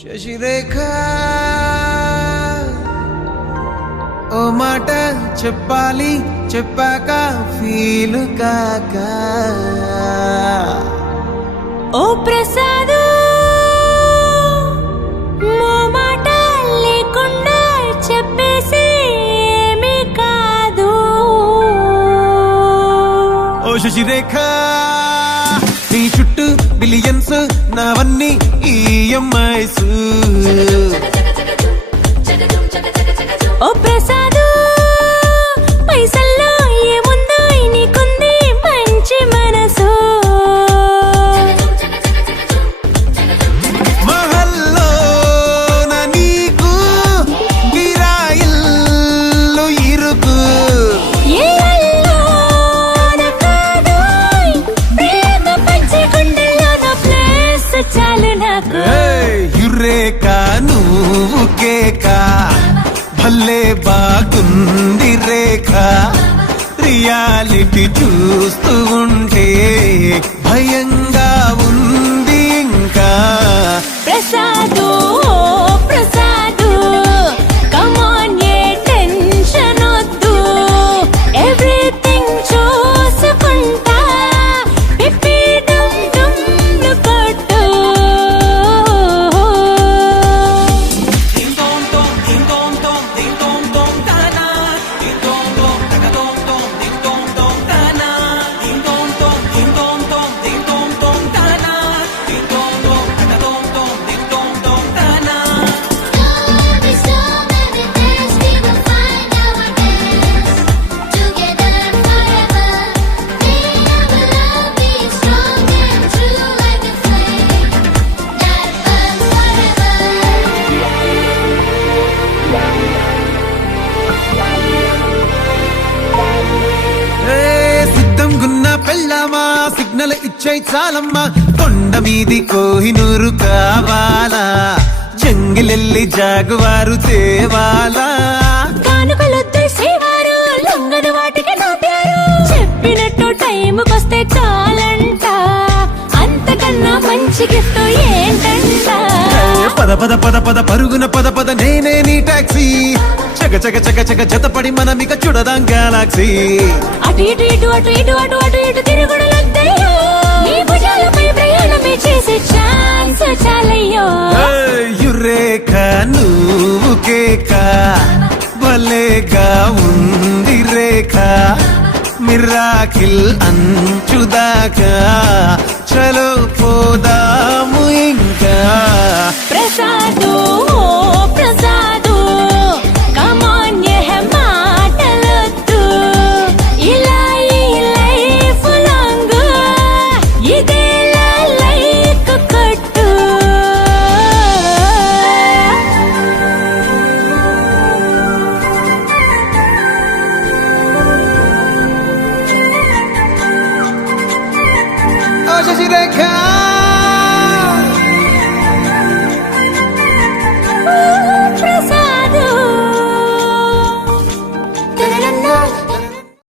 శశిరేఖ ఓ మాట చెప్పాలి చెప్పాక ఫీలు కాక ఓ ప్రసాదు మో మాట లేకుండా చెప్పేసి ఏమీ కాదు. ఓ శశిరేఖ నీ చుట్టూ బిలియన్స్ నావన్నీ ఈఎంఐస్. ఓ ప్రసాదు పైసల్లో ఏముందో నీకుంది మంచి మనసు. మహల్లో నా నీకు గిరాయిల్లు ఇరుకు. ఏ అల్లోన కాదోయ్ ప్రేమ పంచి గుండెల్లోన ప్లేస్ చాలు నాకు. యురేక నువ్వు కేక భలే బాగుంది రేఖ. రియాలిటీ చూస్తూ ఉంటే భయంగా ఉంది ఇంకా. ప్రసాదు ప్రసాదు కమాన్ ఏ టెన్షన్ వద్దు, ఎవ్రీథింగ్ చూసుకుంటా పిప్పి డుమ్ డుమ్లు కొట్టు. సిద్ధం గున్న పెళ్ళామా సిగ్నల్ ఇచ్చాయి చాలమ్మా. కొండ మీది కోహినూరు కావాలా, జంగిలెల్లి జాగువారు తేవాలా. కానుకలొద్దు శ్రీవారు లొంగని వాటికి నాటారు, చెప్పినట్టు టైంకొస్తే చాలంట, అంతకన్నా మంచి గిఫ్ట్ ఏంటంట. పద పద పద పద పరుగున పద పద నేనే నీ టాక్సీ. చక చక చక చక జతపడి మనమిక చూడదాం గెలాక్సీ. అటు ఇటు ఇటు అటు ఇటు అటు అటు ఇటు తిరుగుడులొద్దయ్యో, నీ భుజాలపై ప్రయాణమే చేసే ఛాన్స్ చాలయ్యో. యురేఖ నువ్వు కేక భలేగా ఉంది రేఖ. మిరాకిల్ అంచుదాకా చలో పోదాము ఇంకా.